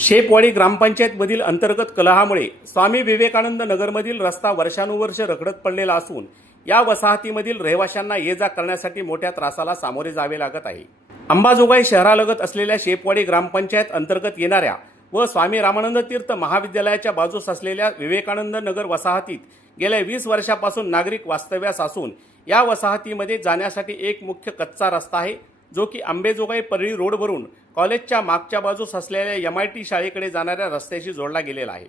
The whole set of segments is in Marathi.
शेपवाडी ग्रामपंचायतमधील अंतर्गत कलहामुळे स्वामी विवेकानंद नगरमधील रस्ता वर्षानुवर्ष रखडत पडलेला असून या वसाहतीमधील रहिवाशांना ये जा करण्यासाठी मोठ्या त्रासाला सामोरे जावे लागत आहे। अंबाजोगाई शहरालगत असलेल्या शेपवाडी ग्रामपंचायत अंतर्गत येणाऱ्या व स्वामी रामानंद तीर्थ महाविद्यालयाच्या बाजूस असलेल्या विवेकानंद नगर वसाहतीत गेल्या 20 वर्षापासून नागरिक वास्तव्यास असून या वसाहतीमध्ये जाण्यासाठी एक मुख्य कच्चा रस्ता आहे, जो की अंबाजोगाई परळी रोडवरून कॉलेजच्या मागच्या बाजूस असलेल्या MIT शाळेकडे जाणाऱ्या रस्त्याशी जोडला गेलेला आहे।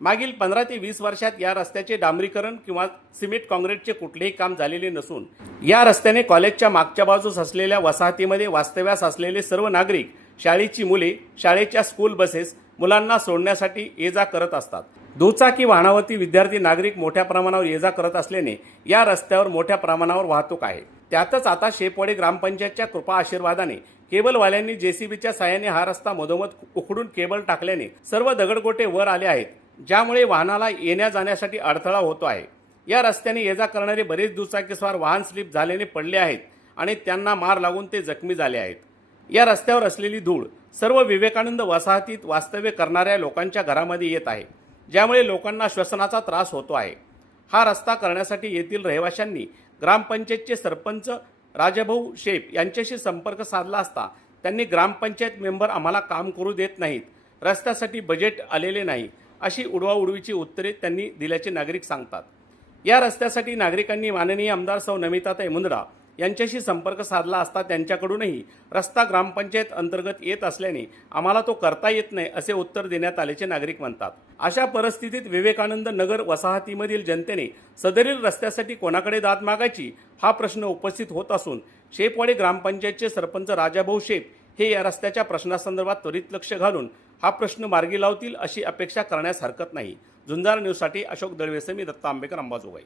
मागील 15 ते 20 वर्षात या रस्त्याचे डांबरीकरण किंवा सिमेंट काँक्रीटचे कुठलेही काम झालेले नसून या रस्त्याने कॉलेजच्या मागच्या बाजूस असलेल्या वसाहतीमध्ये वास्तव्यास असलेले सर्व नागरिक, शाळेची मुले, शाळेच्या स्कूल बसेस मुलांना सोडण्यासाठी ये जा करत असतात। दुचाकी वाहनावरती विद्यार्थी नागरिक मोठ्या प्रमाणावर ये जा करत असल्याने या रस्त्यावर मोठ्या प्रमाणावर वाहतूक आहे। त्यातच आता शेपवाडी ग्रामपंचायतच्या कृपा आशीर्वादाने केबलवाल्यांनी JCBच्या साहाय्याने हा रस्ता मधोमध उखडून केबल टाकल्याने सर्व दगडगोटे वर आले आहेत, ज्यामुळे वाहनाला येण्या जाण्यासाठी अडथळा होतो आहे। या रस्त्याने ये जा करणारे बरेच दुचाकीस्वार वाहन स्लिप झाल्याने पडले आहेत आणि त्यांना मार लागून ते जखमी झाले आहेत। या रस्त्यावर असलेली धूळ सर्व विवेकानंद वसाहतीत वास्तव्य करणाऱ्या लोकांच्या घरामध्ये येत आहे, ज्यामुळे लोकांना श्वसनाचा त्रास होतो आहे। हा रस्ता करण्यासाठी येथील रहिवाशांनी ग्रामपंचायतचे सरपंच राजाभाऊ शेप यांच्याशी संपर्क साधला असता त्यांनी ग्रामपंचायत मेंबर आम्हाला काम करू देत नाहीत, रस्त्यासाठी बजेट आलेले नाही, अशी उडवाउडवीची उत्तरे त्यांनी दिल्याचे नागरिक सांगतात। या रस्त्यासाठी नागरिकांनी माननीय आमदार सौ नमिताताई मुंदडा यांच्याशी संपर्क साधला असता त्यांच्याकडूनही रस्ता ग्रामपंचायत अंतर्गत येत असल्याने आम्हाला तो करता येत नाही असे उत्तर देण्यात आल्याचे नागरिक म्हणतात। अशा परिस्थितीत विवेकानंद नगर वसाहतीमधील जनतेने सदरील रस्त्यासाठी कोणाकडे दाद मागायची हा प्रश्न उपस्थित होत असून शेपवाडी ग्रामपंचायतचे सरपंच राजाभाऊ शेप हे या रस्त्याच्या प्रश्नासंदर्भात त्वरित लक्ष घालून हा प्रश्न मार्गी लावतील अशी अपेक्षा करण्यास हरकत नाही। झुंजार न्यूजसाठी अशोक दळवेसे, मी दत्ता आंबेकर, अंबाजोगाई।